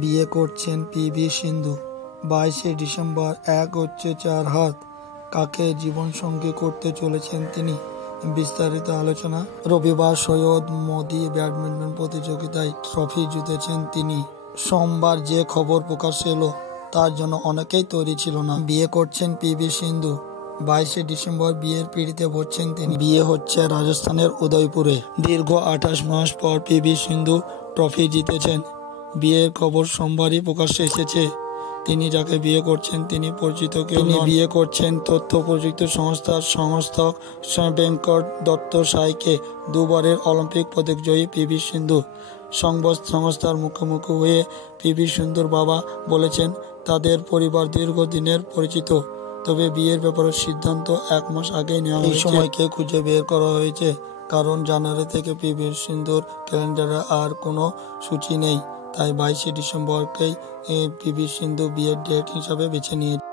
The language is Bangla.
বিয়ে করছেন পিভি সিন্ধু। 22শে ডিসেম্বর 1 হাত। কাকে জীবনসঙ্গী করতে চলেছেন তিনি, বিস্তারিত আলোচনা। রবিবার সৈয়দ মোদি ব্যাডমিন্টন প্রতিযোগিতায় ট্রফি জিতেছেন তিনি। সোমবার যে খবর প্রকাশ এলো তার জন্য অনেকেই তৈরি ছিল না। বিয়ে করছেন পিভি সিন্ধু। 22শে ডিসেম্বর বিয়ের পিঁড়িতে বসছেন তিনি। বিয়ে হচ্ছে রাজস্থানের উদয়পুরে। দীর্ঘ 28 মাস পর পিভি সিন্ধু ট্রফি জিতেছেন। বিয়ের খবর সোমবারই প্রকাশ্যে এসেছে। তিনি যাকে বিয়ে করছেন তিনি পরিচিত কেউ নন। তিনি বিয়ে করছেন তথ্য প্রযুক্তি সংস্থার সংস্থক ভেঙ্কট দত্ত সাইকে। দুবারের অলিম্পিক পদকজয়ী পিভি সিন্ধু। সংবাদ সংস্থার মুখোমুখি হয়ে পিভি সিন্ধুর বাবা বলেছেন তাদের পরিবার দীর্ঘদিনের পরিচিত, তবে বিয়ের ব্যাপারে সিদ্ধান্ত 1 মাস আগেই নেওয়া হয়েছে। এই সময়কে খুঁজে বের করা হয়েছে কারণ জানুয়ারি থেকে পিভি সিন্ধুর ক্যালেন্ডারে আর কোনো সূচি নেই, তাই 22শে ডিসেম্বরকেই পিভি সিন্ধু বিয়ের ডেট হিসাবে বেছে নিয়েছে।